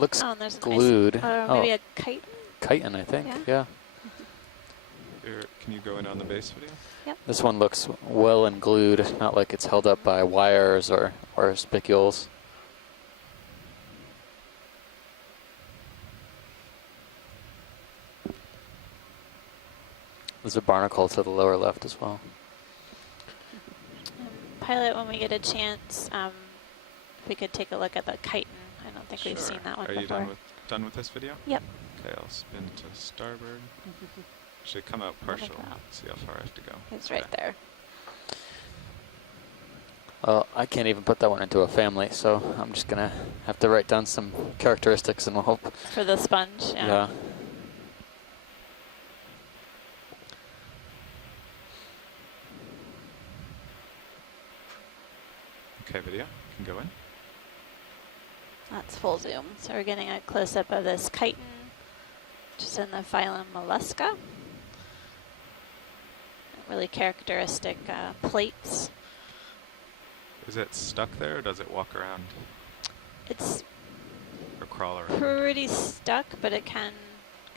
looks Oh, and there's glued. maybe a chitin? Chitin, I think, yeah. Here, can you go in on the base video? Yep. This one looks well and glued, not like it's held up by wires or spicules. There's a barnacle to the lower left as well. Pilot, when we get a chance, if we could take a look at the chitin. I don't think we've seen that one before. Are you done with this video? Yep. Okay, I'll spin to starboard. Should come out partial. See how far I have to go. It's right there. Well, I can't even put that one into a family, so I'm just gonna have to write down some characteristics and we'll hope. For the sponge, yeah. Yeah. Okay, video, can go in. That's full zoom. So we're getting a close-up of this chitin, which is in the phylum Mollusca. Really characteristic plates. Is it stuck there or does it walk around? It's or crawl around? pretty stuck, but it can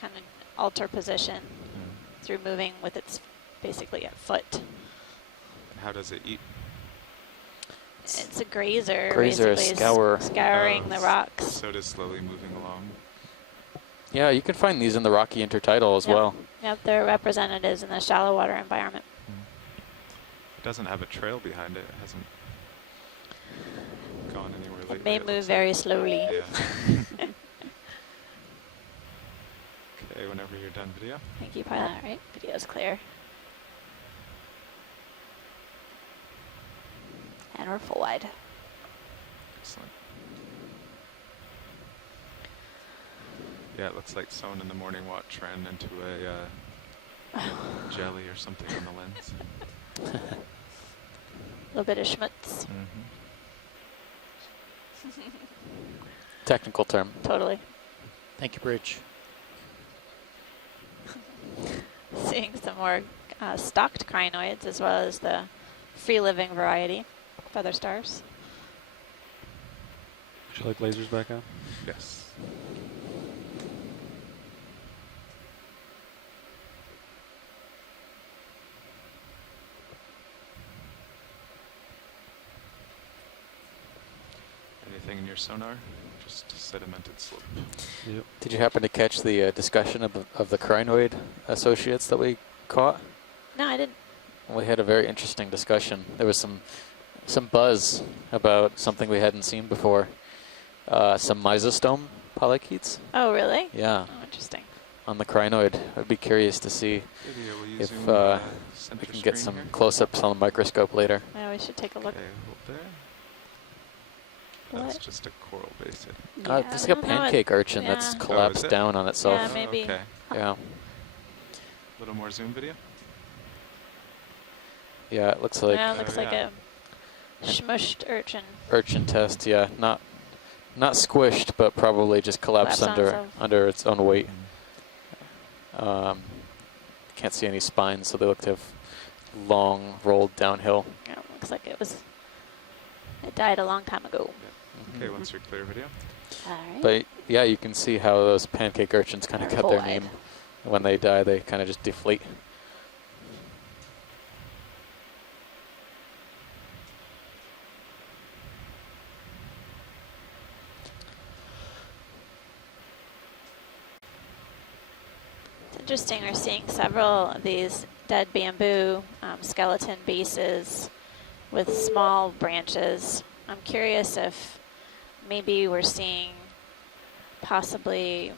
kind of alter position through moving with its basically a foot. How does it eat? It's a grazer. Grazer, scouring the rocks. So it is slowly moving along. Yeah, you can find these in the rocky intertidal as well. Yep, they're representatives in the shallow water environment. It doesn't have a trail behind it. It hasn't gone anywhere lately. It may move very slowly. Yeah. Okay, whenever you're done, video. Thank you, pilot. All right, video's clear. And we're full wide. Excellent. Yeah, it looks like someone in the morning watch ran into a jelly or something on the lens. A little bit of schmutz. Technical term. Totally. Thank you, Bridge. Seeing some more stocked crinoids as well as the free-living variety, feather stars. Would you like lasers back on? Yes. Anything in your sonar? Just sedimented slope. Yep. Did you happen to catch the discussion of the crinoid associates that we caught? No, I didn't. We had a very interesting discussion. There was some buzz about something we hadn't seen before. Some mesostome polychaetes. Oh, really? Yeah. Oh, interesting. On the crinoid. I'd be curious to see if we can get some close-ups on the microscope later. Yeah, we should take a look. Okay, hold there. That's just a coral base. It's like a pancake urchin that's collapsed down on itself. Yeah, maybe. Okay. Yeah. A little more zoom video. Yeah, it looks like. Yeah, it looks like a smushed urchin. Urchin test, yeah, not squished, but probably just collapsed under its own weight. Can't see any spines, so they look to have long rolled downhill. Yeah, looks like it died a long time ago. Yeah. Okay, once you're clear, video. All right. But yeah, you can see how those pancake urchins kind of got their name. When they die, they kind of just deflate. Interesting, we're seeing several of these dead bamboo skeleton bases with small branches. I'm curious if maybe we're seeing possibly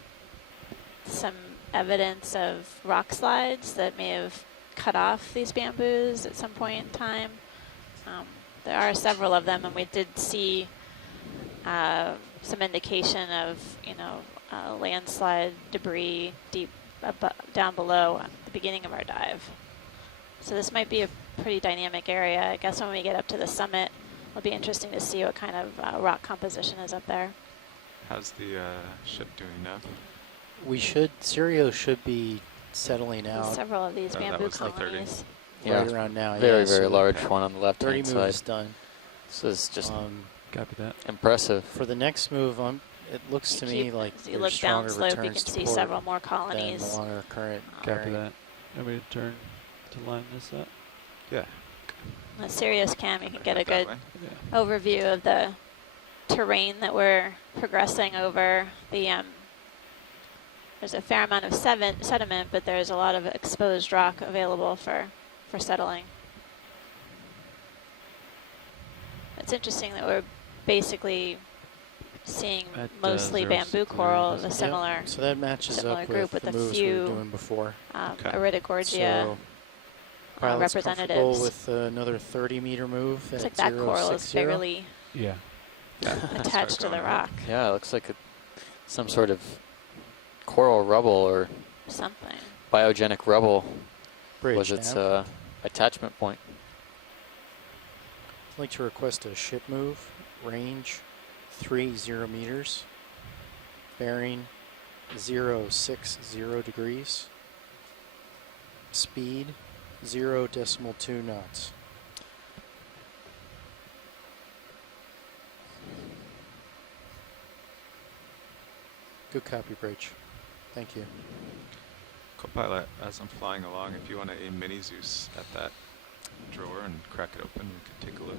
some evidence of rock slides that may have cut off these bamboos at some point in time. There are several of them, and we did see some indication of, landslide debris deep down below at the beginning of our dive. So this might be a pretty dynamic area. I guess when we get up to the summit, it'll be interesting to see what kind of rock composition is up there. How's the ship doing now? Sirio should be settling out. There's several of these bamboo was like colonies. Right around now. Very, so very large one on the left-hand 30 side. moves done. This is just Copy that. impressive. For the next move, It looks to You me keep- like as you there's look stronger downslope, you returns can to see port several more than colonies. along our current Copy bearing. that. Want me to turn to line this up? Yeah. On a Sirius cam, you can get a Head good that way. Yeah. overview of the terrain that we're progressing over. There's a fair amount of sediment, but there's a lot of exposed rock available for settling. It's interesting that we're basically seeing At, mostly 060, bamboo coral of a Yep. similar So that matches similar up group with the with a moves we were few, doing before. Okay. Iridogorgia So pilot's comfortable representatives. with another 30-meter move Looks at like that coral is 060. barely Yeah. attached to the rock. Yeah, it looks like some sort of coral rubble or Something. biogenic rubble Bridge was its nav. attachment point. I'd like to request a ship move, range 30 meters, bearing 060 degrees, speed 0.2 knots. Good copy, Bridge. Thank you. Copilot, as I'm flying along, if you want to aim Mini Zeus at that drawer and crack it open, we could take a look.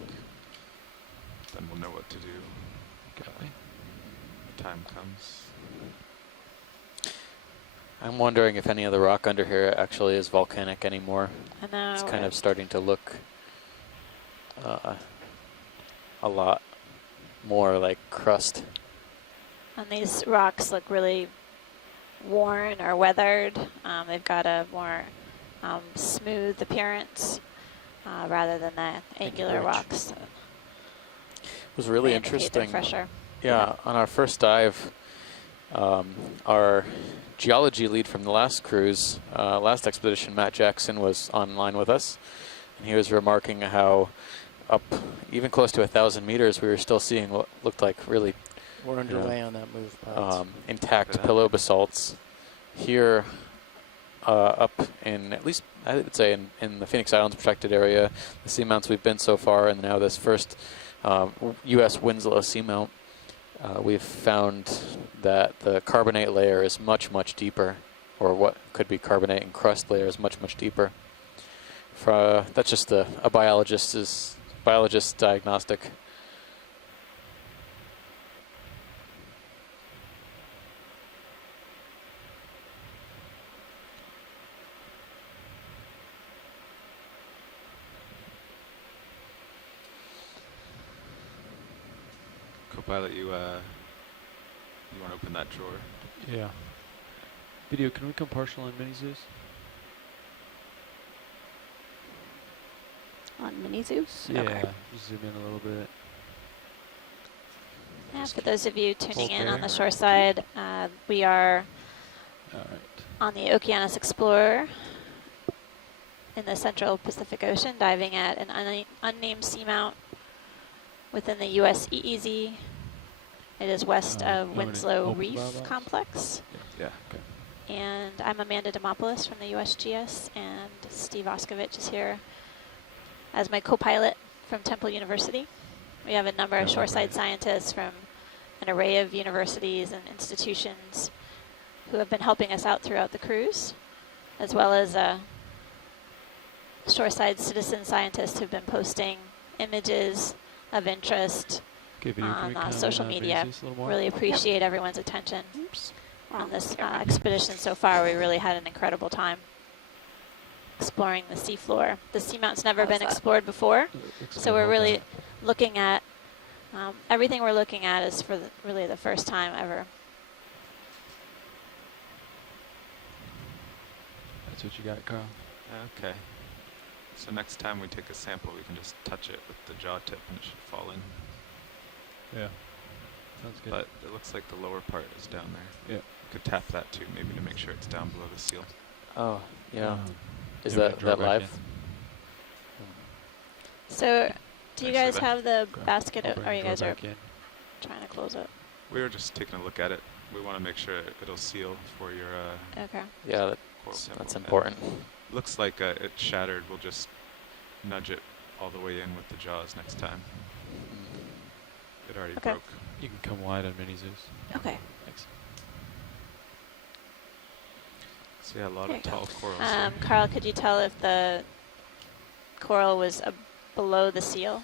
Then we'll know what to do Copy. when the time comes. I'm wondering if any of the rock under here actually is volcanic anymore. I know. It's kind of starting to look a lot more like crust. And these rocks look really worn or weathered. They've got a more smooth appearance rather than the angular Rich. rocks. It was really They indicate they're interesting. fresher. Yeah, on our first dive, our geology lead from the last cruise, last expedition, Matt Jackson, was online with us. And he was remarking how up even close to 1,000 meters, we were still seeing what looked like really We're underway on that move, pilots. intact Copy that. pillow basalts. Here, up in, at least I would say in the Phoenix Islands protected area, the seamounts we've been so far, and now this first U.S. Winslow seamount, we've found that the carbonate layer is much, much deeper, or what could be carbonate and crust layer is much, much deeper. That's just a biologist's diagnostic. Copilot, you want to open that drawer? Yeah. Video, can we come partial on Mini Zeus? On Mini Zeus? Yeah. Okay. Just zoom in a little bit. Yeah, for those of you tuning in on Okay. the shore side, we are All right. on the Okeanos Explorer in the central Pacific Ocean, diving at an unnamed seamount within the U.S. EEZ. It is west of want me to Winslow open the Reef box? Complex. Yeah. And I'm Amanda Demopoulos from the USGS, and Steve Oskovich is here as my co-pilot from Temple University. We have a number of Yeah, shoreside okay. scientists from an array of universities and institutions who have been helping us out throughout the cruise, as well as shoreside citizen scientists who've been posting images of interest Okay, video, can on we come social in, Mini media. Zeus a little more? Really appreciate everyone's attention Oops. on this expedition so far. We really had an incredible time exploring the seafloor. The seamount's never How's been that? explored before, Looks so good. we're Hold really on. looking at everything we're looking at is for really the first time ever. That's what you got, Carl. Okay. So next time we take a sample, we can just touch it with the jaw tip and it should fall in. Yeah. Sounds good. But it looks like the lower part is down there. Yeah. You could tap that too, maybe to make sure it's down below the seal. Oh, yeah. Is yeah, we that draw back live? in. So, do you Actually, guys that- have the Okay. basket, I'll or bring you draw guys are back in. trying to close it? We were just taking a look at it. We want to make sure it'll seal for your Okay. Yeah, coral sample. that's And important. looks like it shattered. We'll just nudge it all the way in with the jaws next time. It already Okay. broke. You can come wide on mini Zeus. Okay. Thanks. So yeah, a lot There of you go. tall corals here. Carl, could you tell if the coral was below the seal?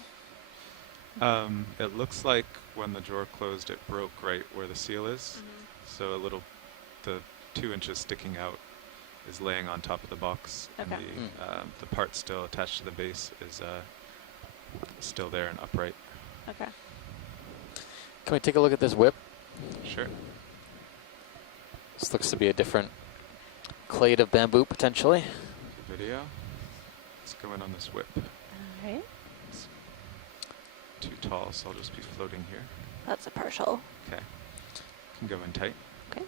It looks like when the drawer closed, it broke right where the seal is. So the 2 inches sticking out is laying on top of the box, Okay. and the part still attached to the base is still there and upright. Okay. Can we take a look at this whip? Sure. This looks to be a different clade of bamboo, potentially. Video. Let's go in on this whip. All right. It's too tall, so I'll just be floating here. That's a partial. Okay. Can go in tight. Okay.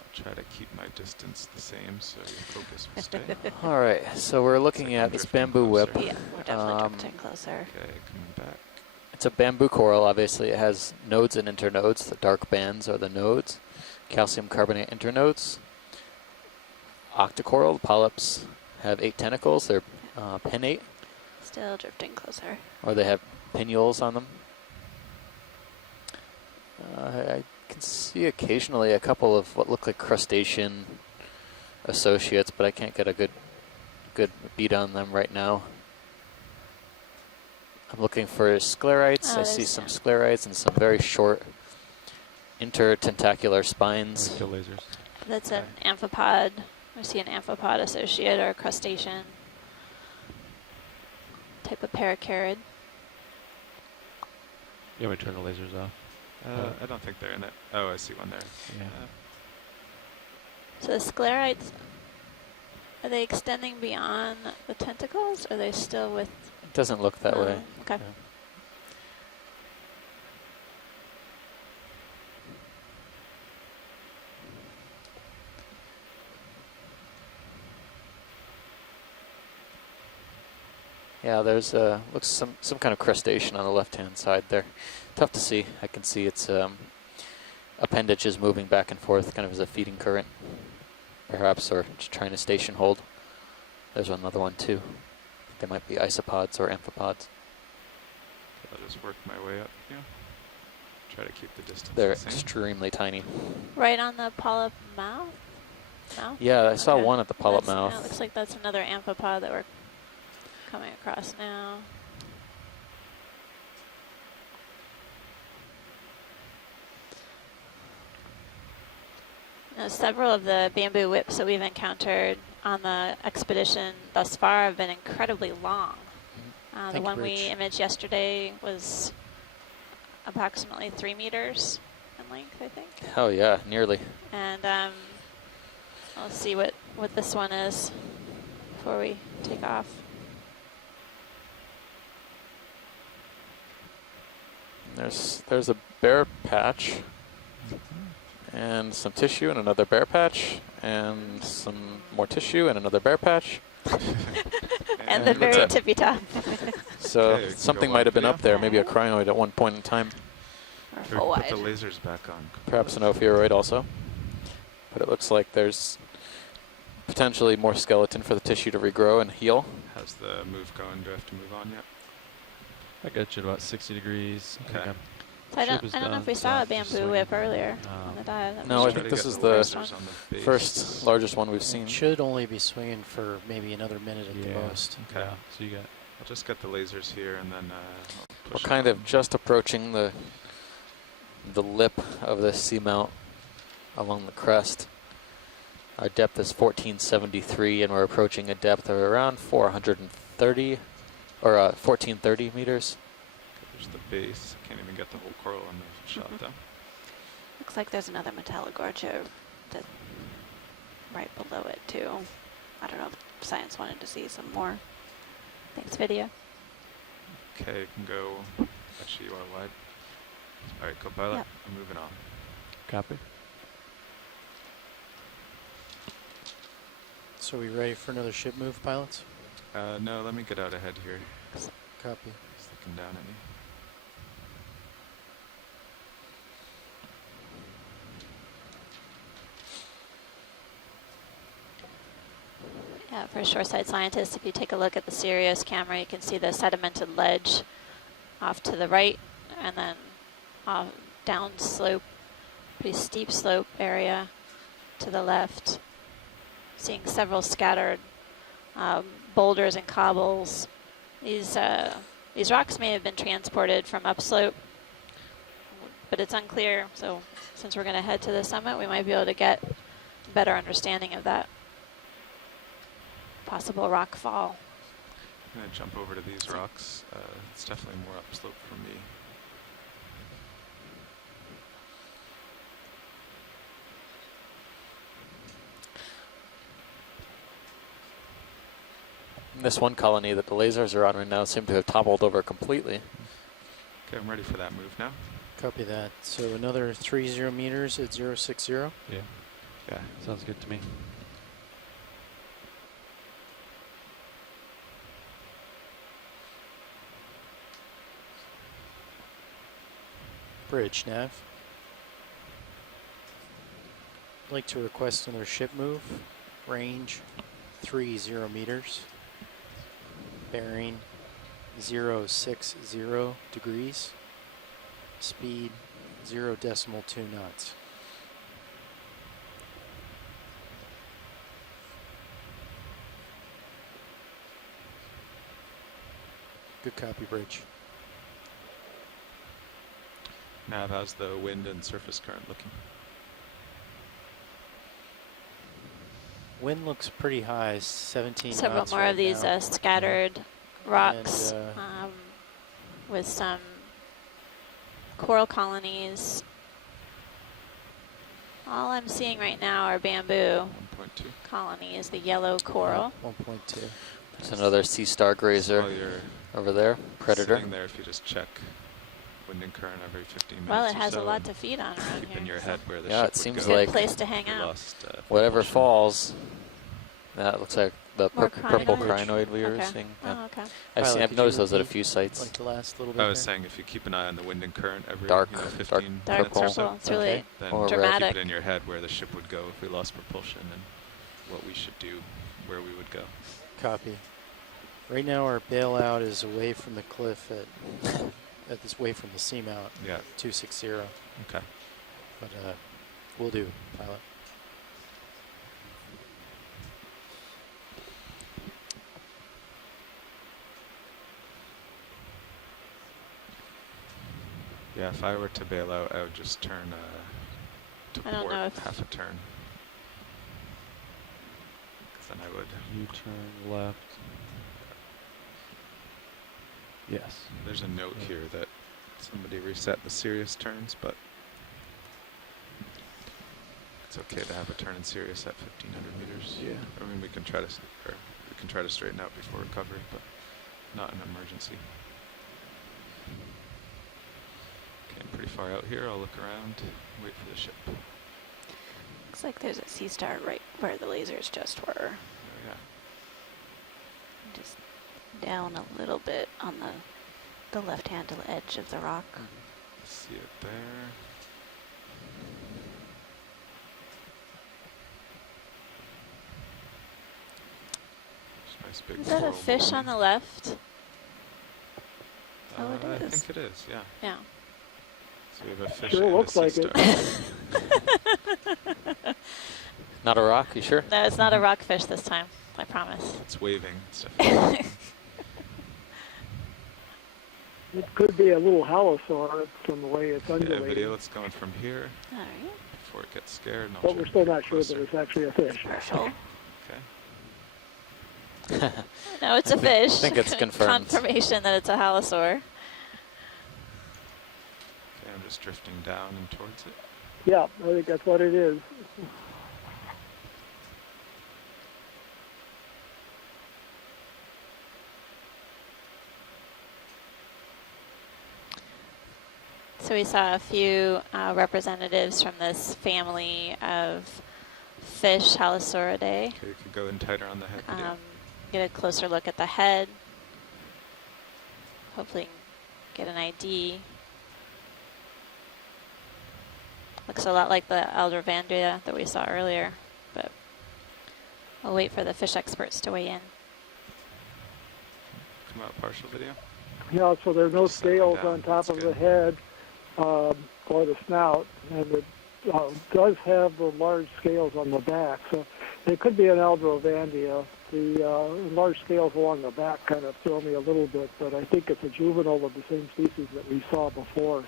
I'll try to keep my distance the same so your focus will stay. All right, so we're looking like at I'm this drifting bamboo whip. closer. Yeah, we're definitely Um, drifting closer. Okay, coming back. It's a bamboo coral, obviously. It has nodes and internodes. The dark bands are the nodes. Calcium carbonate internodes. Octocoral, the polyps have 8 tentacles. They're pinnate, Still drifting closer. or they have pinnules on them. I can see occasionally a couple of what look like crustacean associates, but I can't get a good beat on them right now. I'm looking for sclerites. Oh, I see there's some some. sclerites and some very short intertentacular spines. Kill lasers. That's an amphipod. I see an amphipod associate or a crustacean. Type of paracarid. You want me to turn the lasers off? I don't think they're in it. Oh, I see one there. Yeah. So the sclerites, are they extending beyond the tentacles? Or are they still with? It doesn't look that way. Okay. Yeah. Yeah, there's looks some kind of crustacean on the left-hand side there. Tough to see. I can see its appendage is moving back and forth, kind of as a feeding current, perhaps, or just trying to station hold. There's another one too. They might be isopods or amphipods. I'll just work my way up here. Try to keep the distance They're the same. extremely tiny. Right on the polyp mouth? Mouth? Yeah, I saw Okay. one at the polyp That's- mouth. It looks like that's another amphipod that we're coming across now. Now, several of the bamboo whips that we've encountered on the expedition thus far have been incredibly long. The Thank you, one we Rich. imaged yesterday was approximately 3 meters in length, I think. Oh yeah, nearly. And I'll see what this one is before we take off. There's a bare patch and some tissue and another bare patch and some more tissue and another bare patch. And the And that's very it. tippy top. So Okay, you can something go might on have been video. up there, maybe a Alright. crinoid at one point in time. Or Sure, full put the wide. lasers back on. Perhaps an ophiuroid also. But it looks like there's potentially more skeleton for the tissue to regrow and heal. How's the move going? Do I have to move on yet? I got you at about 60 degrees. I think Okay. I'm- So I ship don't is know if done, we saw a so just bamboo whip earlier on the dive. That No, was I Try think to this get is the the lasers on the base. First largest one we've seen. It should only be swinging for maybe another minute at the Yeah. most. Okay. Yeah, so you got I'll just get the lasers here and then I'll We're push it kind on. of just approaching the lip of the seamount along the crest. Our depth is 1473, and we're approaching a depth of around 430 or 1430 meters. There's the base. Can't even get the whole coral in the shot though. Looks like there's another Metallogorgia that right below it too. I don't know if science wanted to see some more. Thanks, video. Okay, you can go. Actually, you are wide. All right, co-pilot. Yep. I'm moving on. copy. So we ready for another ship move, pilots? No, let me get out ahead here. Copy. He's looking down at me. Yeah, for a shoreside scientist, if you take a look at the Sirius camera, you can see the sedimented ledge off to the right, and then down slope, pretty steep slope area to the left. Seeing several scattered boulders and cobbles. These rocks may have been transported from upslope, but it's unclear. So since we're going to head to the summit, we might be able to get a better understanding of that possible rock fall. I'm going to jump over to these rocks. It's definitely more upslope for me. This one colony that the lasers are on right now seem to have toppled over completely. Okay, I'm ready for that move now. Copy that. So another 30 meters at 060. Yeah, Yeah. sounds good to me. Bridge, nav. I'd like to request another ship move. Range 30 meters. Bearing 060 degrees. Speed 0.2 knots. Good copy, Bridge. Nav, how's the wind and surface current looking? Wind looks pretty high, 17 Several knots more right of these now. scattered rocks And, with some coral colonies. All I'm seeing right now are bamboo 1.2. colonies, the yellow coral. 1.2. There's another sea star grazer While you're over there, predator. sitting there, if you just check wind and current every 15 minutes Well, it or has so, a lot and to feed on around keep here. in your so head where the Yeah, ship it would seems go. good like place to hang if we out. lost, Whatever propulsion. falls, that looks like the More purple crinoid? crinoid we were Okay. seeing. Yeah. Oh, okay. I've Pilot, could you noticed those at a repeat, few sites. Like the last little bit I was there? saying if you keep an eye on the wind and current every Dark- 15 Dark minutes or purple. so, It's really Okay. then Or red. keep dramatic. it in your head where the ship would go if we lost propulsion and what we should do, where we would go. Copy. Right now our bailout is away from the cliff at this way from the seamount, Yeah, 260. okay. But we'll do, pilot. Yeah, if I were to bail out, I would just turn to I don't port know if- half a turn. 'Cause then I would. U-turn left. Yes. There's a note here that somebody reset the Sirius turns, but it's okay to have a turn in Sirius at 1500 meters. Yeah. I mean, we can try to straighten out before recovery, but not an emergency. Okay, I'm pretty far out here. I'll look around, wait for the ship. There Looks like there's a sea star right where the lasers just were. we go. Just down a little bit on the left-hand edge of the rock. See it there. There's a nice big Is that a coral fish ball. on the left? Oh, it I is. think it is, yeah. Yeah. So we have a fish Sure and a looks sea like it. star. Not a rock, you sure? No, it's not a rockfish this time. I promise. It's waving. It's definitely It could be a little halosaur from the way it's yeah, undulating, video. Let's go in from here All right. before it gets scared. And I'll but we're check still it not sure that closer. it's actually a fish. Partial. Okay. No, it's a fish. think it's confirmed. Confirmation that it's a halosaur. Okay, I'm just drifting down and towards it. Yeah, I think that's what it is. So we saw a few representatives from this family of fish, Halosauridae. Okay, you could go in tighter on the head. Video. Get a closer look at the head. Hopefully get an ID. Looks a lot like the Aldrovandria that we saw earlier, but We'll wait for the fish experts to weigh in. Come out partial video. Yeah, so there are no Just set one scales down. on top That's of good. the head or the snout, and it does have the large scales on the back. So it could be an Aldrovandia. The large scales along the back kind of throw me a little bit, but I think it's a juvenile of the same species that we saw before.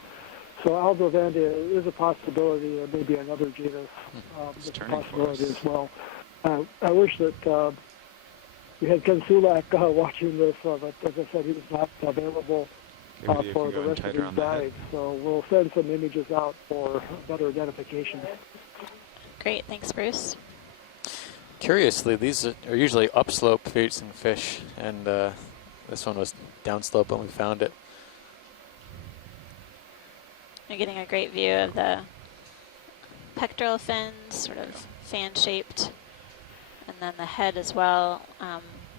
So Aldrovandia is a possibility, and maybe another genus It's is a turning for possibility us. as well. I wish that we had Ken Sulak watching this, but as I said, he was not available Okay, video for can the go in rest of tighter these on the head. dives. So we'll send some images out for better identification. Great, thanks, Bruce. Curiously, these are usually upslope facing fish, and this one was downslope when we found it. You're getting a great view of the pectoral fins, sort of fan-shaped, and then the head as well,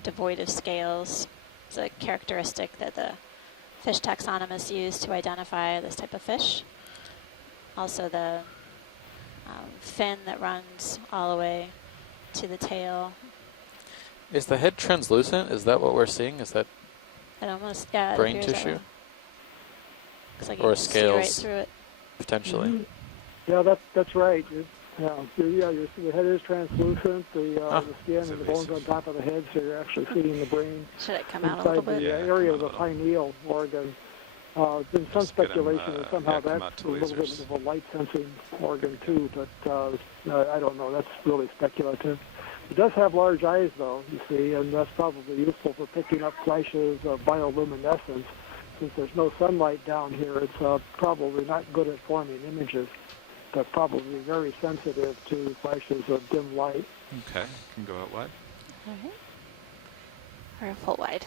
devoid of scales. It's a characteristic that the fish taxonomists use to identify this type of fish. Also the fin that runs all the way to the tail. Is the head translucent? Is that what we're seeing? Is that It almost, yeah, it brain appears that tissue? way. Looks like Or you can see right scales? through it. Potentially. Mhm. Yeah, that's right. The head is translucent. The skin It's and the bones on evasive. top of the head, so you're actually seeing the brain Should it come out a inside little the bit? Yeah, area come of the out a little. pineal organ. There's been some Just get 'em, speculation that somehow yeah, come out that's to a little bit lasers. of a light-sensing organ too, but I don't know. That's really speculative. It does have large eyes, though, you see, and that's probably useful for picking up flashes of bioluminescence. Since there's no sunlight down here, it's probably not good at forming images, but probably very sensitive to flashes of dim light. Okay, can go out wide. All right. Or full wide.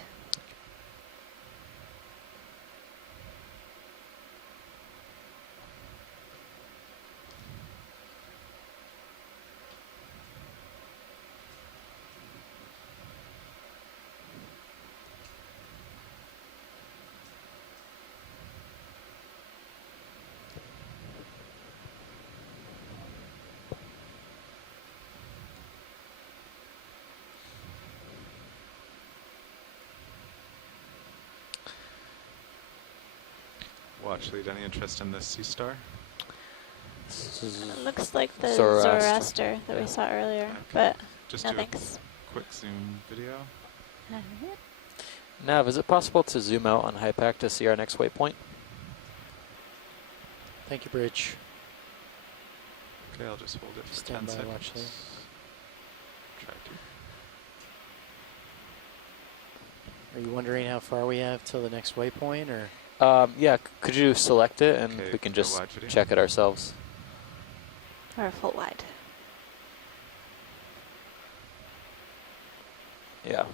Watch lead. Any interest in this sea star? It looks like the Zoroaster. Zoroaster that Yeah. we saw earlier, Okay. but Just no do thanks. a quick zoom video. Nav, is it possible to zoom out on HYPACK to see our next waypoint? Thank you, Bridge. Okay, I'll just hold it for Stand 10 by, seconds. watch lead. Try to. Are you wondering how far we have till the next waypoint, or? Yeah, could you select it and Okay, we can go just wide video. check it ourselves? Or full wide. Yeah.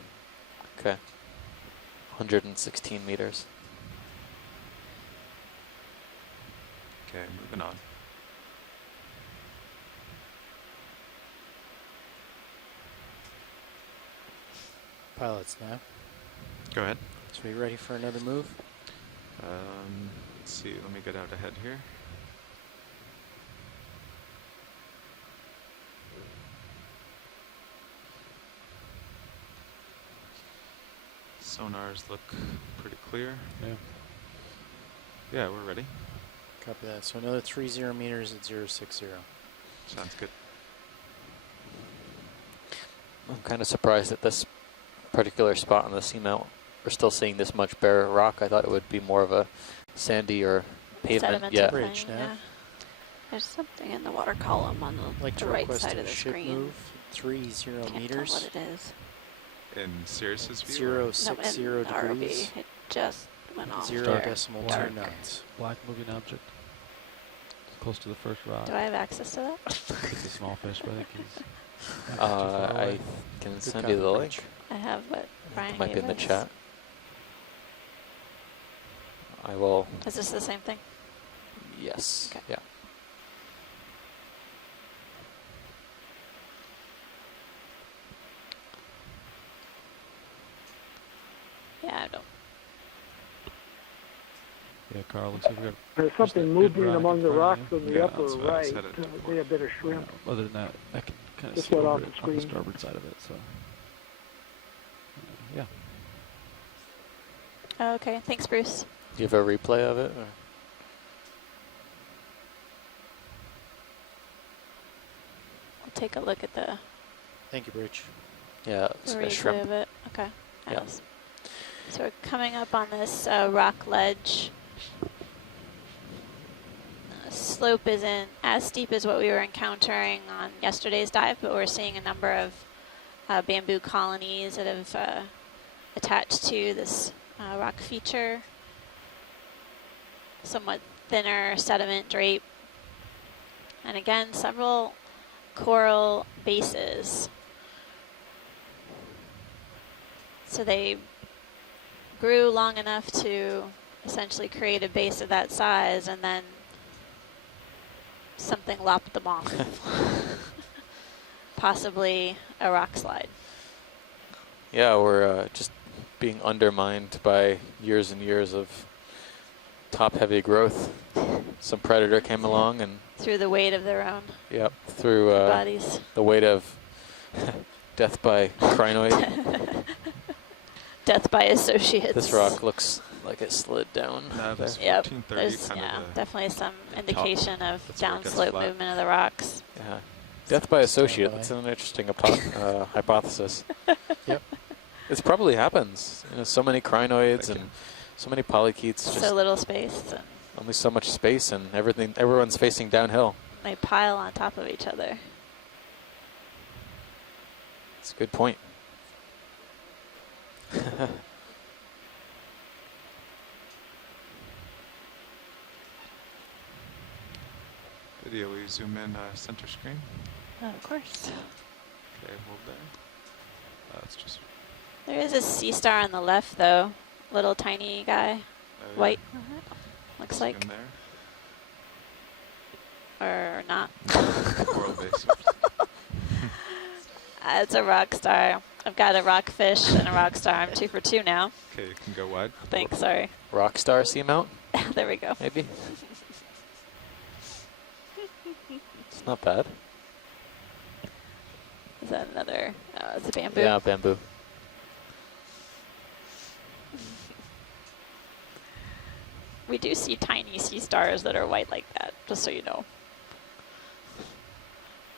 Okay. 116 meters. Okay, moving on. Pilots now. Go ahead. So we ready for another move? Let's see. Let me get out ahead here. Sonars look pretty clear. Yeah. Yeah, we're ready. Copy that. So another 30 meters at 060. Sounds good. I'm kind of surprised at this particular spot on the seamount. We're still seeing this much bare rock. I thought it would be more of a sandy or pavement. Sedimented Yeah. Bridge thing, now. yeah. There's something in the water column on I'd like the to right request side a of the ship screen. move. 30 Can't tell meters. what it is. In Sirius's view? or- No, 060 in the ROV, degrees. it just went off 0.2 there. knots. Black moving object. Close to the first rock. Do I have access to that? It's a small fish, but I think he's not too far I away. can Good send you the copy, link. Bridge. I have what Brian It might be gave in the us. chat. I will. Is this the same thing? Yes. Okay. Yeah. Yeah, I don't. Yeah, Carl, looks like we got. There's something that good moving rock among in the front of rocks you. in the Yeah, upper that's what I right. said it before. May have been a shrimp. Other than that, I can kind of Just see went over off it the on the screen. starboard side of it. So yeah. Oh, okay, thanks, Bruce. Do you have a replay of it? Or? We'll take a look at the Thank you, Bridge. Yeah, it's a replay shrimp. of it. Okay. Yeah. Nice. So we're coming up on this rock ledge. Slope isn't as steep as what we were encountering on yesterday's dive, but we're seeing a number of bamboo colonies that have attached to this rock feature. Somewhat thinner sediment drape. And again, several coral bases. So they grew long enough to essentially create a base of that size, and then something lopped them off. Possibly a rock slide. Yeah, we're just being undermined by years and years of top-heavy growth. Some predator came along and Through the weight of their own yep, through bodies. the weight of death by crinoid. Death by associates. This rock looks like it slid down. No, there. this Yep, 1430 there's kind of definitely some the top. indication of That's where it gets downslope flat. movement of the rocks. Yeah. Death by associate. by. That's an interesting hypothesis. Yep. It probably happens. You know, so many crinoids Thank and so many polychaetes. So Just little space, and only so much space, and everyone's facing downhill. they pile on top of each other. That's a good point. video. Will you zoom in center screen? Of course. Okay, hold there. It's just There is a sea star on the left, though. Little tiny guy, white. Looks zoom like, in there. or not. Coral base. It's a rock star. I've got a rockfish and a rock star. I'm 2 for 2 now. Okay, you can go wide. Thanks. Sorry. Rockstar seamount, There we go. maybe. It's not bad. Is that another? Oh, it's a bamboo. Yeah, bamboo. We do see tiny sea stars that are white like that, just so you know.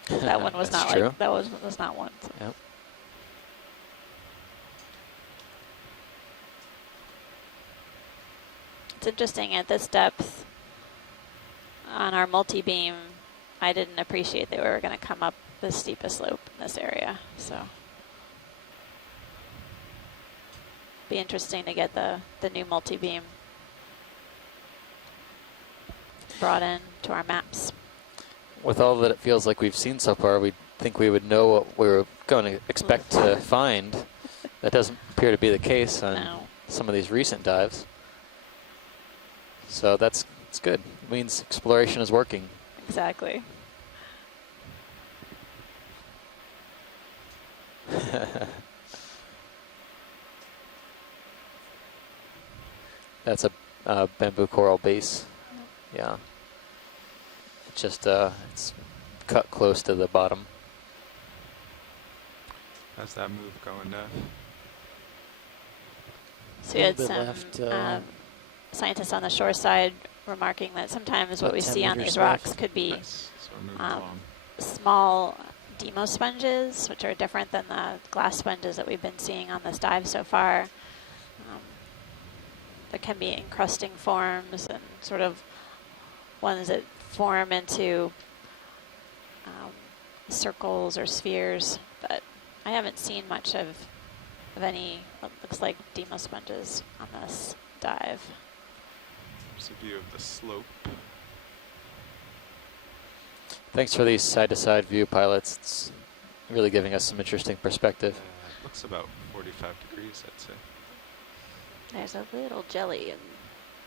That one was That's not true. like that was not one. So. Yep. It's interesting at this depth on our multi-beam. I didn't appreciate that we were going to come up this steep a slope in this area. So be interesting to get the new multi-beam brought in to our maps. With all that it feels like we've seen so far, we'd think we would know what we were going to expect to find. That doesn't appear to be the case on No. some of these recent dives. So it's good. It means exploration is working. Exactly. That's a bamboo coral base. Yeah. It's just it's cut close to the bottom. How's that move going, Nev? So you had Little bit some left, scientists on the shore side remarking that sometimes what about we 10 see on meters these rocks left. could be Nice. So we're moving um, along. small demo sponges, which are different than the glass sponges that we've been seeing on this dive so far. There can be encrusting forms and sort of ones that form into circles or spheres, but I haven't seen much of any what looks like demo sponges on this dive. There's a view of the slope. Thanks for these side-to-side view pilots. It's really giving us some interesting perspective. It looks about 45 degrees, I'd say. There's a little jelly in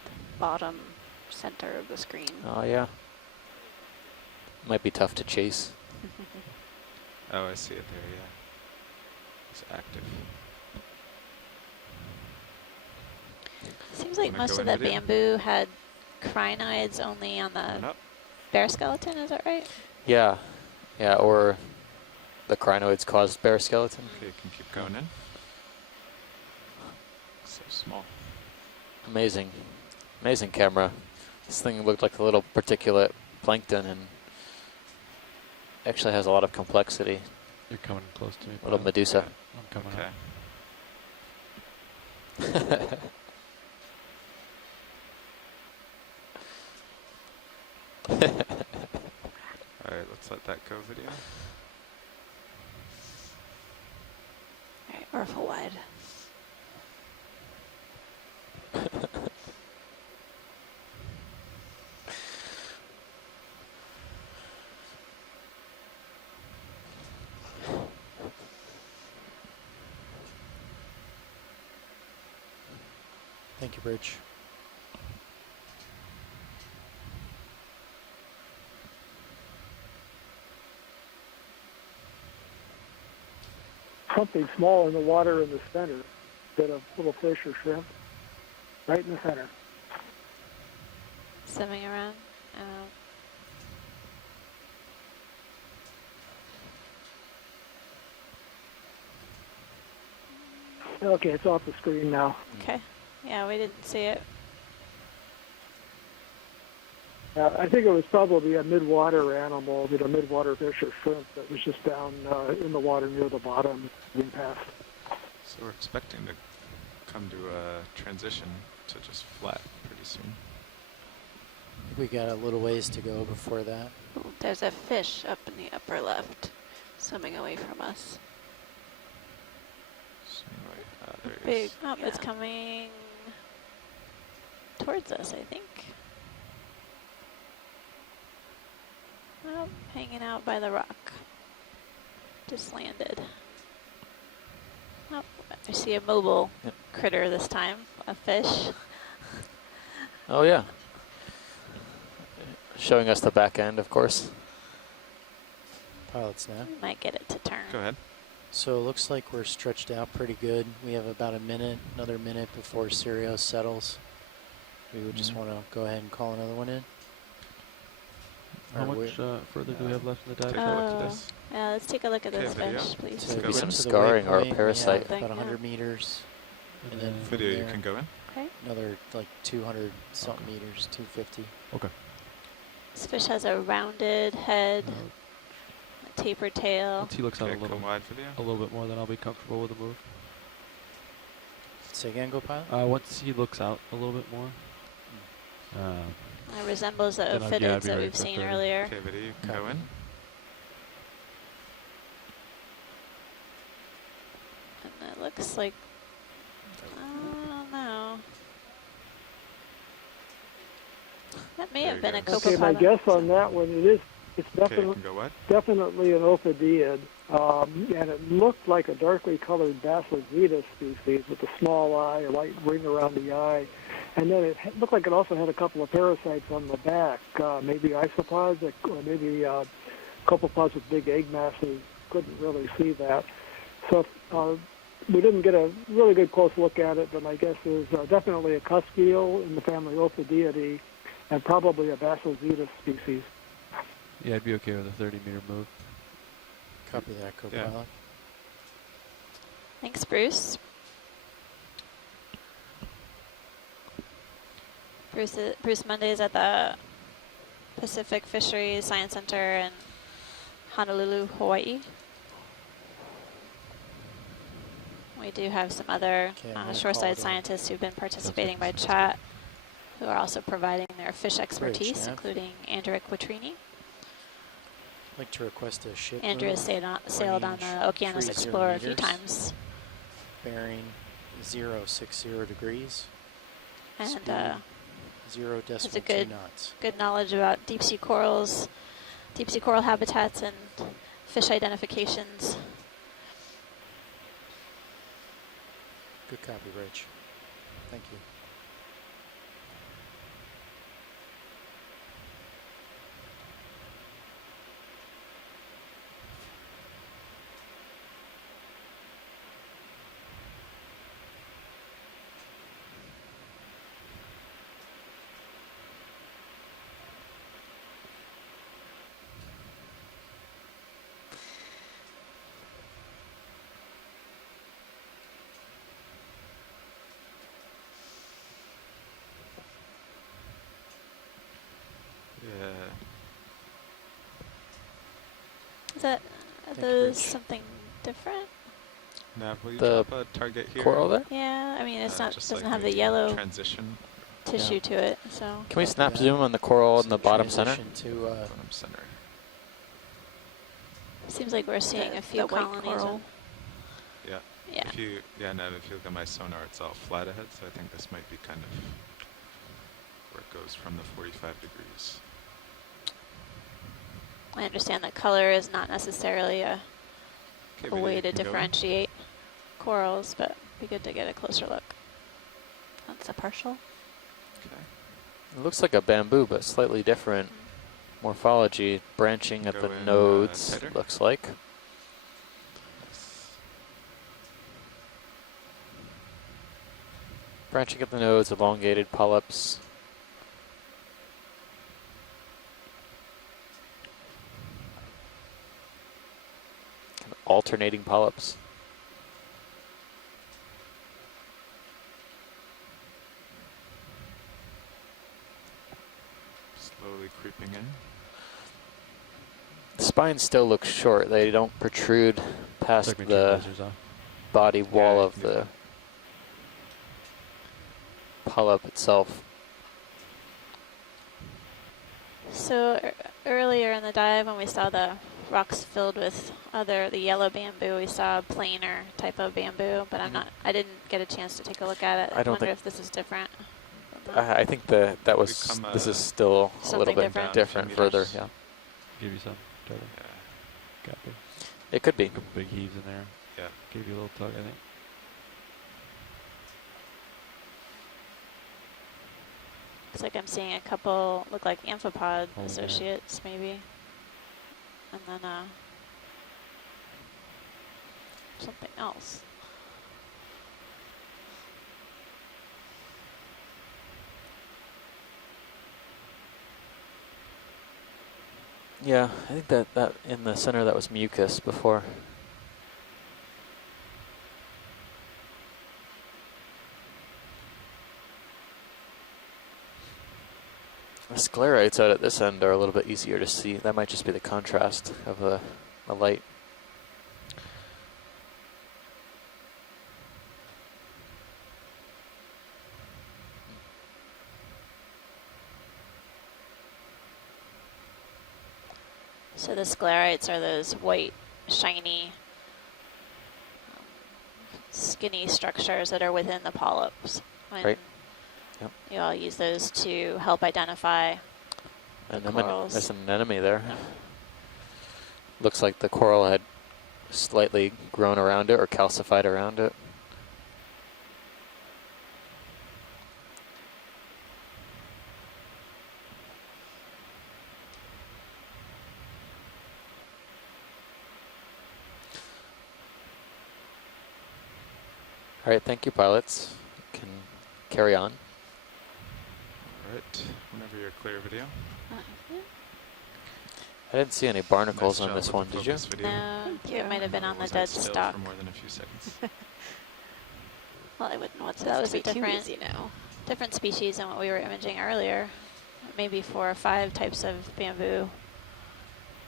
the bottom center of the screen. Oh yeah. Might be tough to chase. Oh, I see it there, yeah. It's active. Seems like Wanna most go of in that video? bamboo had crinoids only on Coming the up. bear skeleton, is that right? Yeah, yeah, or the crinoids caused bear skeleton. Okay, you can keep going in. So small. Amazing, amazing camera. This thing looked like a little particulate plankton and actually has a lot of complexity. You're coming close to me. Little Pilot. Medusa. I'm coming Okay. up. All right, let's let that go video. All right, or full wide. Thank you, Bridge. Something small in the water in the center, bit of little fish or shrimp, right in the center. Swimming around. Okay, it's off the screen now. Okay. Yeah, we didn't see it. I think it was probably a midwater animal, midwater fish or shrimp that was just down in the water near the bottom being passed. So we're expecting to come to a transition to just flat pretty soon. I think we got a little ways to go before that. Ooh, there's a fish up in the upper left, swimming away from us. So anyway, there he Big. is. Oh, it's Yeah. coming towards us, I think. Oh, hanging out by the rock. Just landed. Oh, I see a mobile Yep. critter this time. A fish. Oh yeah. Showing us the back end, of course. Pilots now. We might get it to turn. Go ahead. So it looks like we're stretched out pretty good. We have about a minute, another minute before Sirius settles. We would just want to go ahead and call another one in. How Or much further do we have left in the dive? Take a look at Oh. this. Yeah, let's take a look at Okay, this video. fish, please. to Maybe get some to the scarring or a waypoint, we have parasite. about Yeah. 100 meters. And then from Video, you there, can go in. Okay. another like 200 something meters, 250. Okay. This fish has a rounded head, a tapered tail. Once he looks out Okay, a little come wide video. bit more, then I'll be comfortable with the move. Say again, go pilot. Once he looks out a little bit more, It resembles the Then I'd be ophidians that ready we've for seen 30. earlier. Okay, video, you can go Copy. in. And it looks like, I don't know. That may There have you been a go. Okay, my copepod. guess on that one, it's Okay, you can go wide. definitely an ophidiid, and it looked like a darkly colored Basiliscus species with a small eye, a light ring around the eye, and then it looked like it also had a couple of parasites on the back, maybe isopods or maybe copepods with big egg masses. Couldn't really see that, so we didn't get a really good close look at it. But my guess is definitely a cuspeel in the family Ophidiidae, and probably a Basiliscus species. yeah, I'd be okay with a 30-meter move. Copy that, Yeah. co-pilot. Thanks, Bruce. Bruce Monday is at the Pacific Fisheries Science Center in Honolulu, Hawaii. We do have some other Okay, I'm gonna call shoreside it in. scientists who've been participating by Sounds good. chat, who are also providing their fish expertise, Nav. including Andrea Quattrini. I'd like to request a ship Andrea move, sailed on the range Okeanos 30 Explorer a few meters. times. bearing 060 degrees, And Speed. 0.2 good- knots. good knowledge about deep sea corals, deep sea coral habitats, and fish identifications. Good copy, Rich. Thank you. Yeah. Is that, are Thank you, those Rich. something different? Nav, will you The drop a target here? Coral there? Yeah, I mean, it's not, Just doesn't like have the a yellow transition tissue to it, so. Can we Copy snap that. zoom on the coral in So the bottom center? transition to bottom center. Seems like we're seeing a few the white colonies. coral. Yeah. Yeah. If you, Nav, if you look at my sonar, it's all flat ahead, so I think this might be kind of where it goes from the 45 degrees. I understand that color is not necessarily a Okay, a Vidya, way you to can go in. differentiate corals, but it'd be good to get a closer look. That's a partial. Okay. It looks like a bamboo, but slightly different morphology, branching at Go the in, nodes, tighter. it looks like. Branching at the nodes, elongated polyps. Kind of alternating polyps. Slowly creeping in. The spines still look short. They don't protrude past Looks like we turned the lasers off. body wall you of can do the that. polyp itself. So earlier in the dive, when we saw the rocks filled with the yellow bamboo, we saw a plainer type of bamboo, but I didn't get a chance to take a look at it. I don't wonder think- if this is different. I think that was, Become this a- is still a little Something bit different. different Few further, meters. yeah. Give you some. Totally. Yeah. Got big. It could be. Couple big heaves in there. Yeah. Gave you a little tug, I think. Looks like I'm seeing a couple look like amphipod Oh, yeah. associates, maybe. And then something else. Yeah, I think that in the center that was mucus before. The sclerites out at this end are a little bit easier to see. That might just be the contrast of the light. So the sclerites are those white, shiny, skinny structures that are within the polyps. And Right. Yep. you all use those to help identify corals. There's an anemone there. Looks like the coral had slightly grown around it or calcified around it. All right, thank you, pilots. You can carry on. All right. Whenever you're clear, video. I didn't see any barnacles Nice on job this with one, the did you? focus video. No, I think it you. might have been on the Wasn't dead still stock. for more than a few seconds. Well, I wouldn't want So this that to was be a too different- easy now. Different species than what we were imaging earlier. Maybe 4 or 5 types of bamboo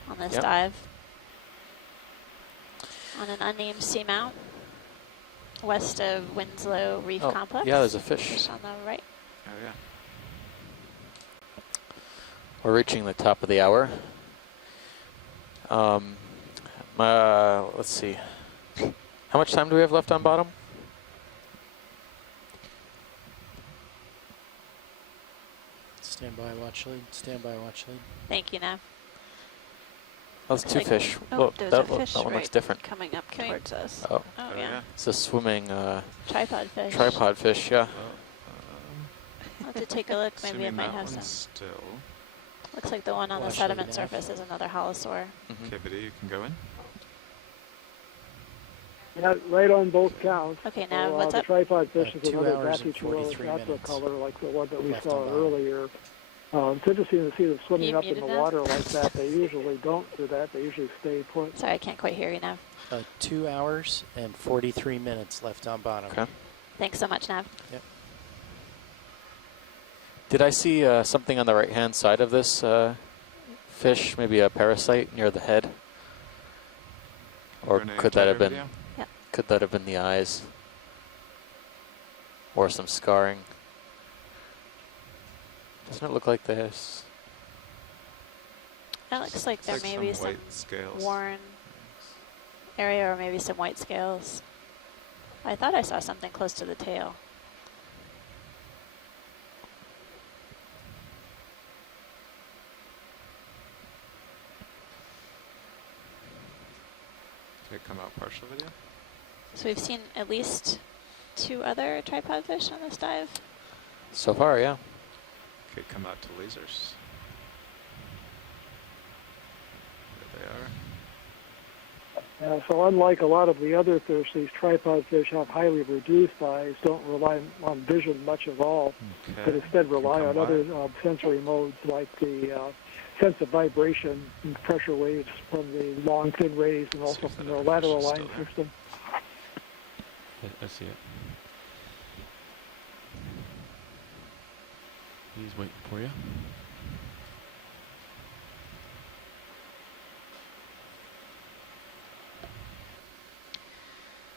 on this Yep. dive. On an unnamed seamount west of Winslow Reef Oh, Complex. yeah, there's a fish. Fish on the right. Oh yeah. We're reaching the top of the hour. Let's see. How much time do we have left on bottom? Stand by, watch lead. Stand by, watch lead. Thank you, Nav. That's Looks 2 like- fish. Oh, Look, there's that, a fish that one looks right different. coming up Okay. towards us. Oh, Oh, yeah. it's a swimming Tripod fish. tripod fish, yeah. Well, I'll have to take a look. Maybe it assuming might that have one's some. still. Looks like the one on the Watch sediment lead, Nav. surface is another holosaur. Mhm. Okay, video, you can go in. Yeah, right on both counts. Okay, Nav, So, what's the up? tripod fish is 2 another hours and brachychlorus 43 aqua minutes color like the one that we left saw on bottom. earlier. It's interesting to see them swimming You up in the muted, Nav? water like that. They usually don't do that. They usually stay put. Sorry, I can't quite hear you, Nav. 2 hours and 43 minutes left on bottom. Okay. Thanks so much, Nav. Did I see something on the right-hand side of this fish? Maybe a parasite near the head? Or Run a could that have tighter been? video? Yep. Could that have been the eyes? Or some scarring? Doesn't it look like this? That looks like It's there like may be some white scales. worn area or maybe some white scales. I thought I saw something close to the tail. Did it come out partial video? So we've seen at least 2 other tripod fish on this dive. So far, yeah. Okay, come out to lasers. There they are. So unlike a lot of the other fish, these tripod fish have highly reduced eyes, don't rely on vision much at all, but Okay. instead rely Come on wide. other sensory modes like the sense of vibration and pressure waves from the long, thin rays and See also if from that the other lateral fish is line still there. system. I see it. He's waiting for you.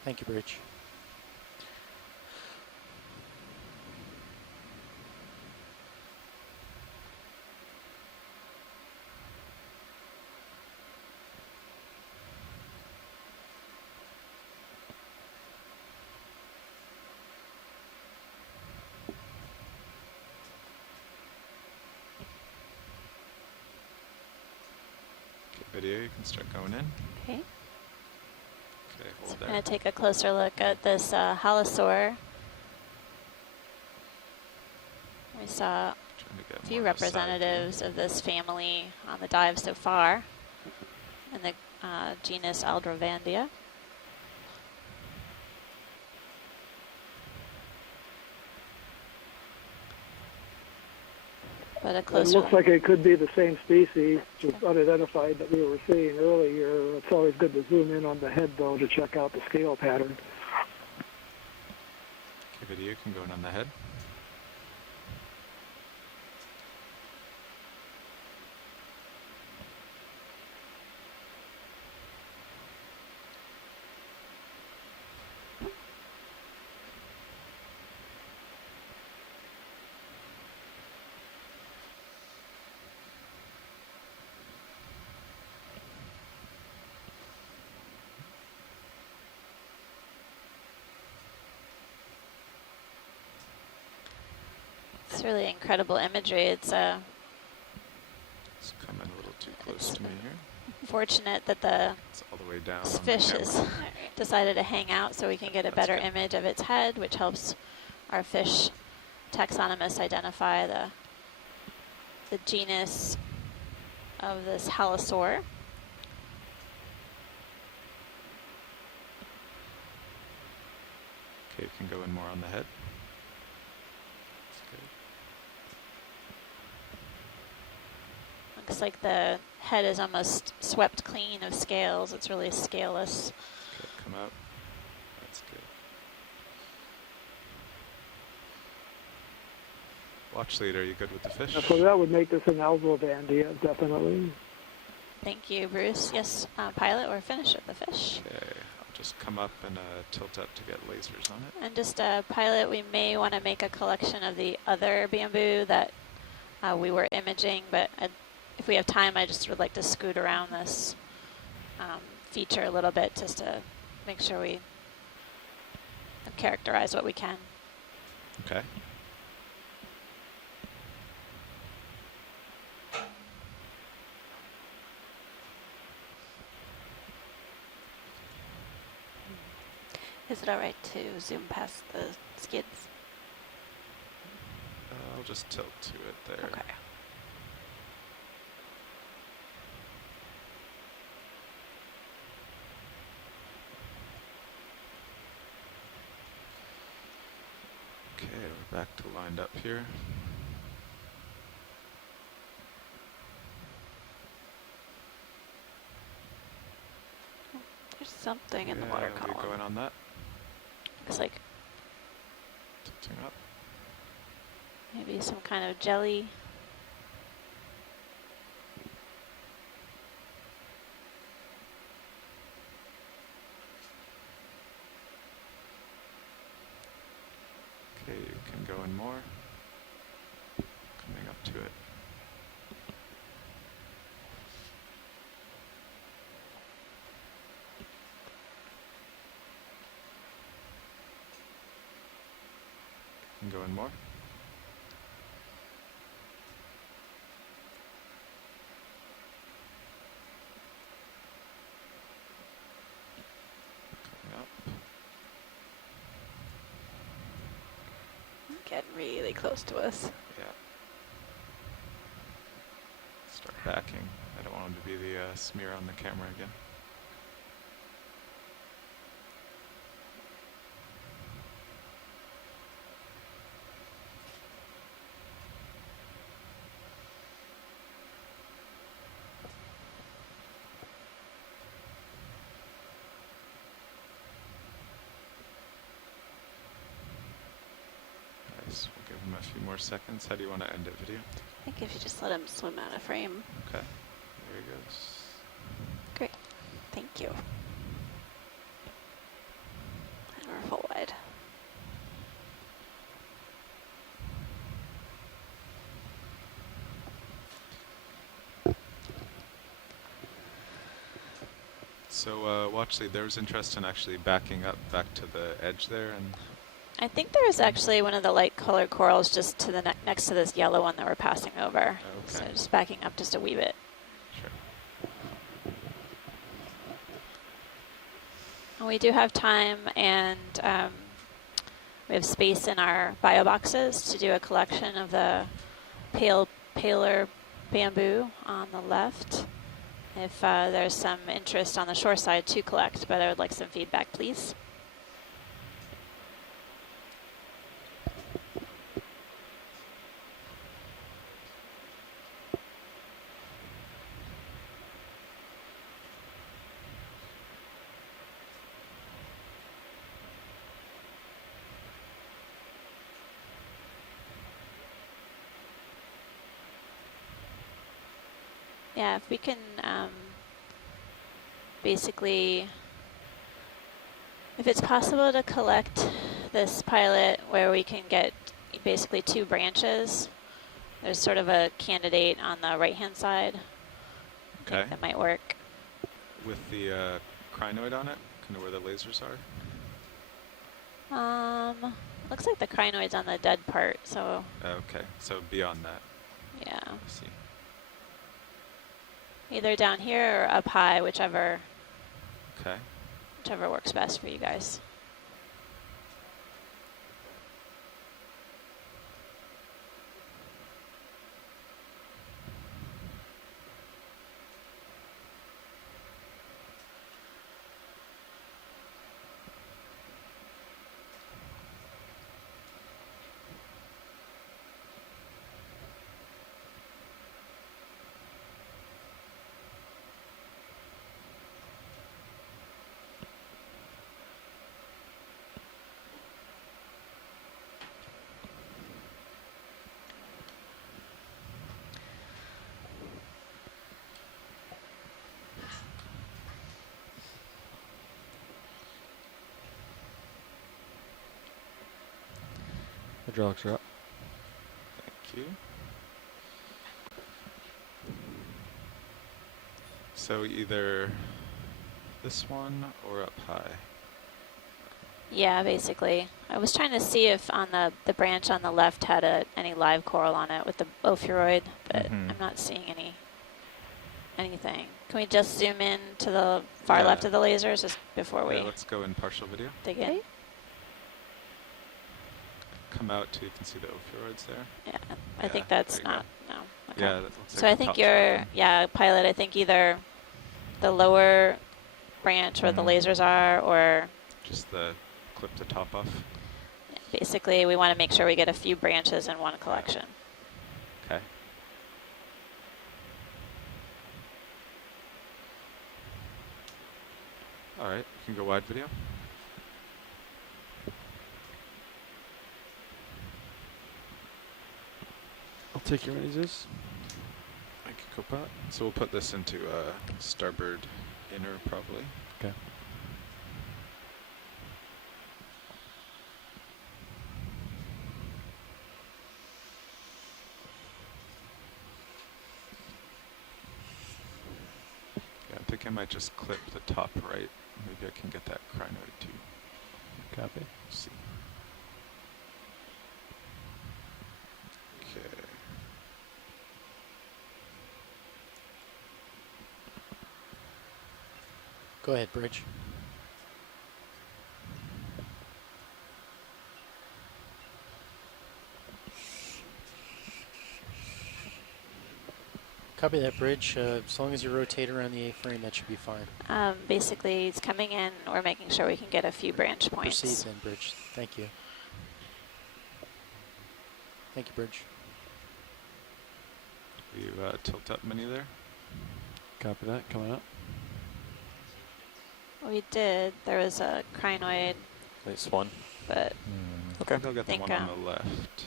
Thank you, Bridge. Okay, video, you can start going in. Okay. Okay, So hold I'm there. going to take a closer look at this halosaur. We saw Trying to get a few more of a side view. representatives of this family on the dive so far in the genus Aldrovandia. But a It closer looks like it could be the same species, just unidentified, that we were seeing earlier. It's always good to zoom in on the head, though, to check out the scale pattern. Okay, video, you can go in on the head. It's really incredible imagery. It's It's coming a little too close to me here. fortunate that the It's all the way down this on the fish camera. has decided to hang out so we can get a That's better good. image of its head, which helps our fish taxonomists identify the genus of this halosaur. Okay, you can go in more on the head. That's good. Looks like the head is almost swept clean of scales. It's really scaleless. Okay, come out. That's good. Watch lead, are you good with the fish? So that would make this an Aldrovandia, definitely. Thank you, Bruce. Yes, pilot or finish with the fish. Okay, I'll just come up and tilt up to get lasers on it. And just pilot, we may want to make a collection of the other bamboo that we were imaging, but if we have time, I just would like to scoot around this feature a little bit just to make sure we characterize what we can. Okay. Is it all right to zoom past the skids? I'll just tilt to it there. Okay. Okay, we're back to lined up here. There's something in the Yeah, water we column. going on that? Looks like Tilting up. Maybe some kind of jelly. Okay, you can go in more. Coming up to it. Can go in more. Coming up. Getting really close to us. Yeah. Start backing. I don't want him to be the smear on the camera again. Nice. We'll give him a few more seconds. How do you want to end it, video? I think if you just let him swim out of frame. Okay. There he goes. Great. Thank you. And we're full wide. So watch, there's interest in actually backing up back to the edge there, and I think there is actually one of the light colored corals just to the next to this yellow one that we're passing over. So Okay. just backing up just a wee bit. sure. And we do have time, and we have space in our bio boxes to do a collection of the paler bamboo on the left. If there's some interest on the shore side to collect, but I would like some feedback, please. Yeah, if we can basically, if it's possible to collect this pilot where we can get basically 2 branches, there's sort of a candidate on the right-hand side. I Okay. think that might work. With the crinoid on it, kind of where the lasers are. Looks like the crinoid's on the dead part, so Okay, so beyond that, yeah. I see. Either down here or up high, whichever Okay. works best for you guys. Hydraulics are up. Thank you. So either this one or up high. Yeah, basically. I was trying to see if on the branch on the left had any live coral on it with the ophiuroid, but Mhm. I'm not seeing anything. Can we just zoom in to the far Yeah. left of the lasers just before we Yeah, let's go in partial video. dig in? Come out till you can see the ophiuroids there. Yeah, I Yeah, think that's there you go. not, no. Okay. Yeah, that looks So like I the think top you're, spot. yeah, pilot, I think either the lower branch where the Mhm. lasers are, or Just the clip the top off. basically we want to make sure we get a few branches in one collection. Okay. All right, you can go wide video. Take your mini Zeus. Thank you, Copilot. So we'll put this into starboard inner probably. Okay. Yeah, I think I might just clip the top right. Maybe I can get that crinoid too. Copy. See. Okay. Go ahead, Bridge. Copy that, Bridge. As long as you rotate around the A-frame, that should be fine. Basically, it's coming in. We're making sure we can get a few branch points. Proceed then, Bridge. Thank you. Thank you, Bridge. Will you tilt up mini there? Copy that. Coming up. We did. There was a crinoid, At least one. but I Okay. think I'll get the Think, one on the left.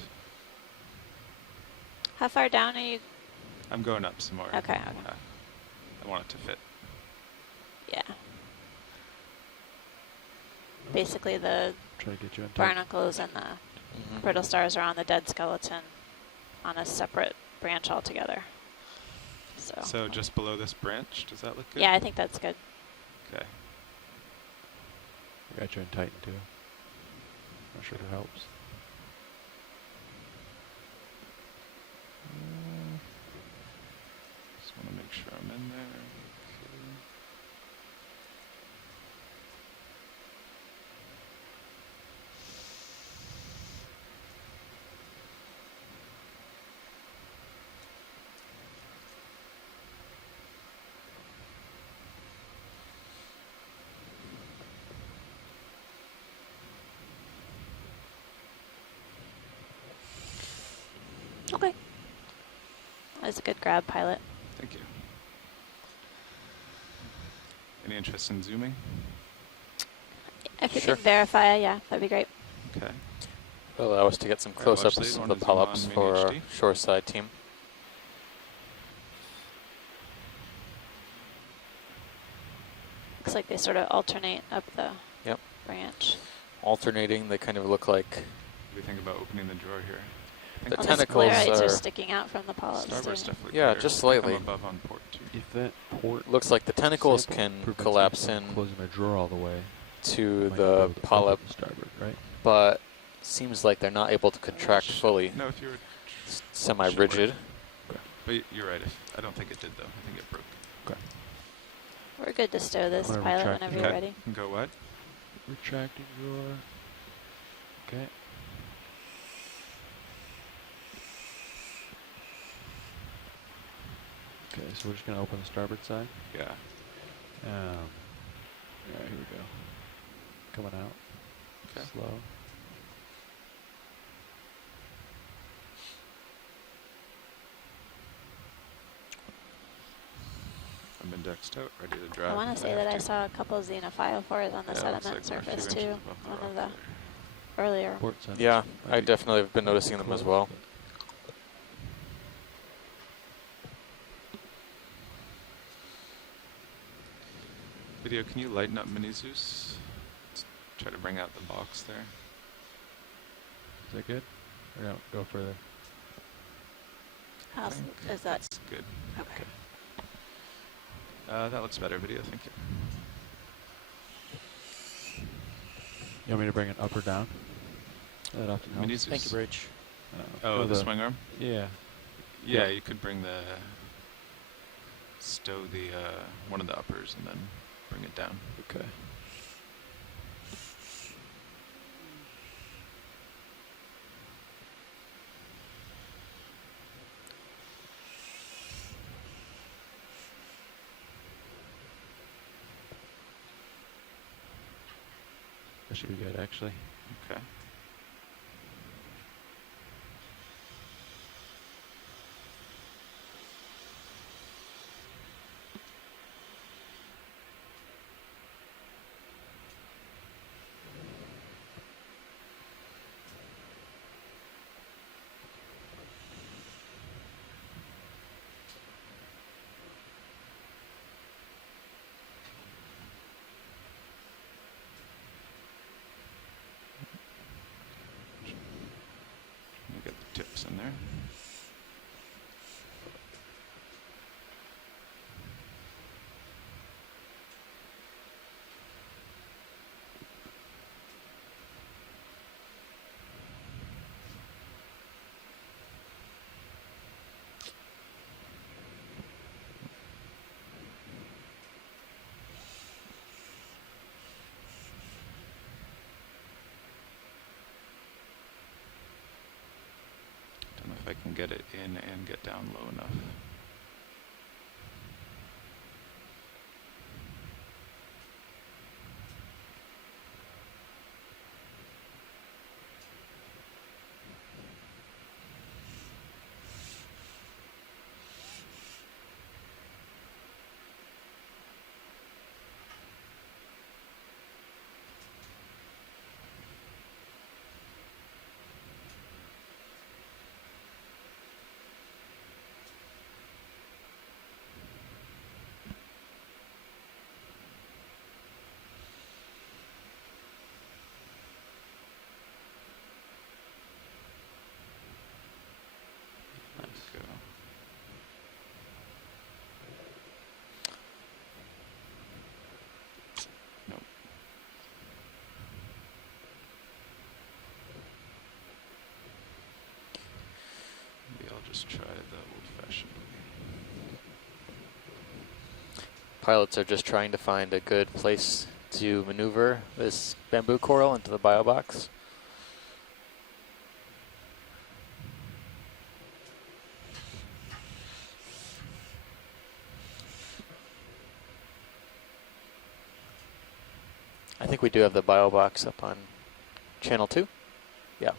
how far down are you? I'm going up some more. Okay, okay. I want it to fit. Yeah. Basically, the Try to get you in tight. barnacles and the Mhm. brittle stars are on the dead skeleton on a separate branch altogether. So just below this branch, does that look good? Yeah, I think that's good. Okay. I got you in Titan too. Not sure if it helps. Just want to make sure I'm in there. Okay. Okay. That was a good grab, pilot. Thank you. Any interest in zooming? If you Sure. can verify, yeah, that'd be great. Okay. Will allow us to get some Alright, watch close-ups these. of One the is polyps on for our mini shoreside team. Looks like they sort of alternate up the Yep. branch. Alternating, they kind of look like What do you think about opening the drawer here? I The think Well, the tentacles sclerites are- are sticking out from the polyps. starboard's too. definitely Yeah, clear. just I think slightly. I'm above on port two. If that port looks like the tentacles sample can prevents me collapse from in closing the drawer all the way, to I might not be the able to open polyp, the starboard, right? but seems like they're not able to contract fully. No, if you were Semi-rigid. But you're right. I don't think it did though. I think it broke. We're good to stow this, I'm gonna pilot, retract whenever it. you're Okay. ready. Can go what? Retracting drawer. Okay. Okay, so we're just gonna open the starboard side. Yeah. Alright, here we go. Coming out. Okay. Slow. I'm indexed out, ready to drive. I want if to say have that I to. saw a couple of xenophytophores on the Yeah, it looks sediment like we're a few surface inches too. above the One rock of the there. earlier. Port side. Yeah, might I be definitely have been noticing them as close, well. but Video, can you lighten up Mini Zeus? Let's try to bring out the box there. Is that good? Or no, go further. How I s- think is that? That's good. Okay. That looks better, video. Thank you. You want me to bring it up or down? That often Mini helps. Zeus. Thank you, Bridge. Oh, go the swing arm? Yeah. Yeah, Yeah. you could bring the stow the one of the uppers and then bring it down. Okay. That should be good, actually. Okay. tips in there. Don't know if I can get it in and get down low enough. Let's go. Nope. Maybe I'll just try the old-fashioned way. Pilots are just trying to find a good place to maneuver this bamboo coral into the bio box. I think we do have the bio box up on channel 2. Yeah.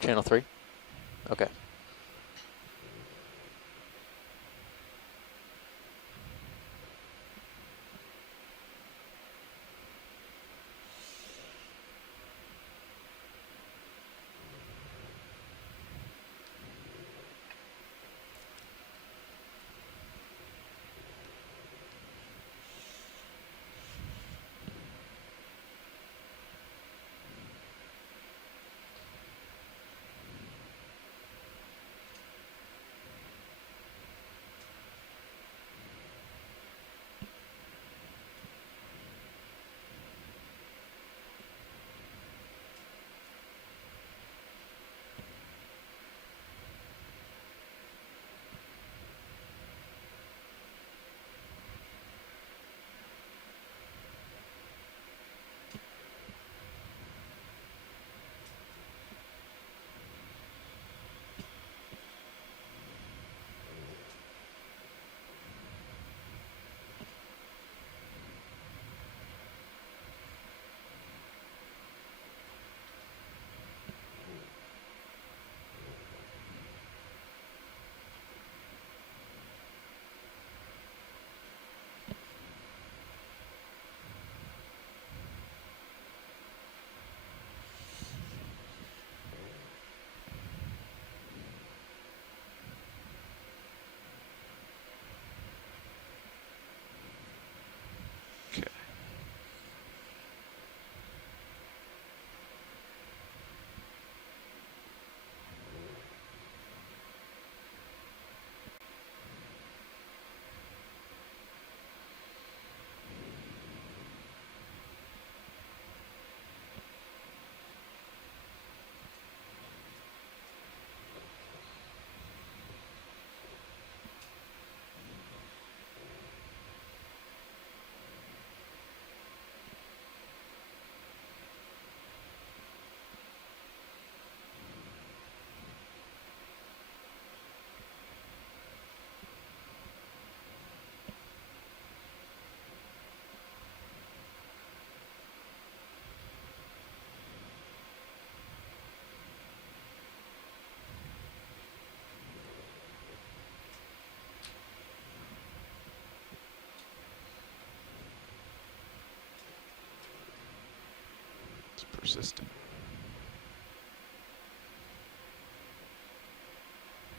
Channel 3. Okay. Okay. It's persistent.